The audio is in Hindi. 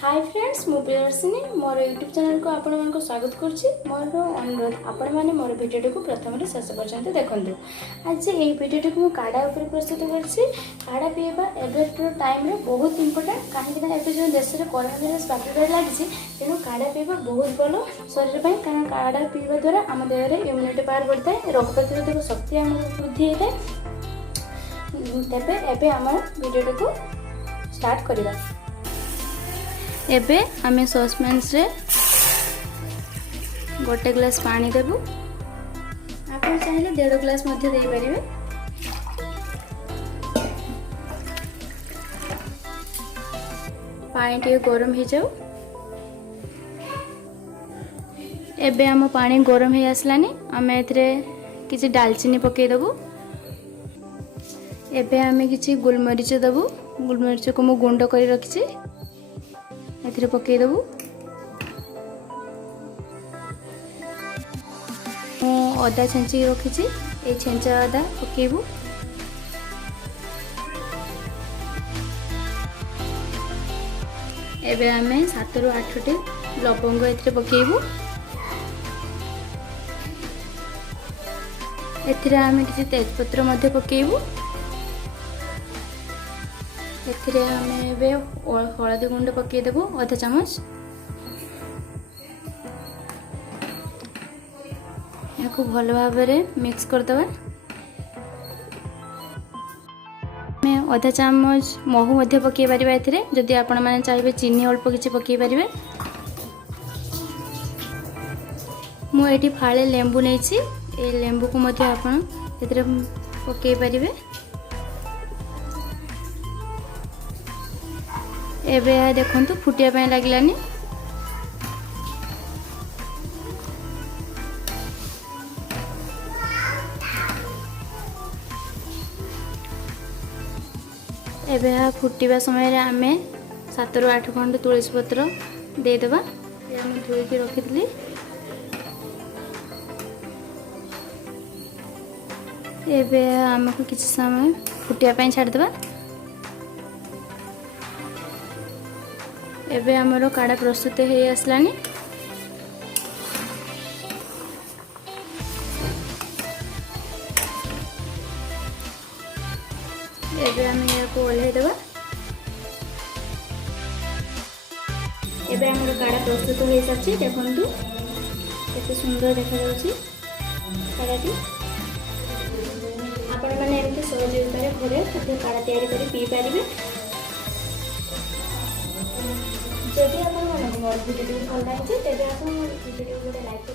हाय फ्रेंड्स मु प्रियदर्शिनी मोर यूट्यूब चैनल को आपण मन को स्वागत करछि। मोर अनुरोध आपण माने मोर वीडियो को प्रथम रे शेष पर्यंत देखंतु। आज एही वीडियो को काढ़ा ऊपर प्रस्तुत करछि। काढ़ा पीबा एबे टाइम रे बहुत इंपोर्टेंट काहे कि एबे जो देश रे कोरोना वायरस बाटरे लागि तेणु काढ़ा पीबा बहुत भलो शरीर पय कारण काढ़ा पीबा द्वारा हम देह रे इम्यूनिटी पावर बढ़ता है, रोग प्रतिरोधक शक्ति हम वृद्धि होता है। तबे एबे हमर वीडियो को स्टार्ट करिबा। एबे आमे सॉसपैन रे गोटे ग्लास पानी देबु। आपण चाहिले 1.5 ग्लास मध्ये देई परिबे। पानी टे गरम हो जाऊ। एबे हम पानी गरम हो आसलानी आमे एथरे किछि दालचीनी पके देबु। एबे आमे किछि गोलमरीच देबु। गोलमरीच को मु गुंड करि रखिछि एथरे पके देबु। अदा छेंची रखिछि ए छेंचा अदा पकेबु। एबे आमे 7 रु 8 टी लवंग एथरे पकेबु। एथरे आमे किछि तेजपत्र मध्ये पकेबु। एथरे आमे एबे हळदी गुंड पके देबो आधा चम्मच। याको भलो भाबरे मिक्स कर दबा। मैं आधा चम्मच महू मध्ये पके परिबा एथरे। जदि आपण माने चाहिबे चीनी अल्प किछि पके परिबे। मु एठी फाळे लेंबू नेछि ए लेंबू को मध्ये आपण एथरे पके परिबे। एबे देखंतु फुटिया पय लागलानी। एबे फुटिबा समय रे आमे 7 रु 8 खंड तुलसी पत्र दे देबा। हम धोई के रखितली। एबे हमको किछ समय फुटिया पय छाड़ देबा। एबे हमरो काढ़ा प्रस्तुत हे आसलानी। एबे हम याको ओल्हे देबा। एबे हमरो काढ़ा प्रस्तुत हे साची देखंतु केते सुंदर देखा जाउची काढ़ाटी। आपण माने एमते सहज उपाय घरे केते काढ़ा तयारी करी पी परिबे। जदि आप वीडियो भल लगे तेज आप वीडियो लाइक कर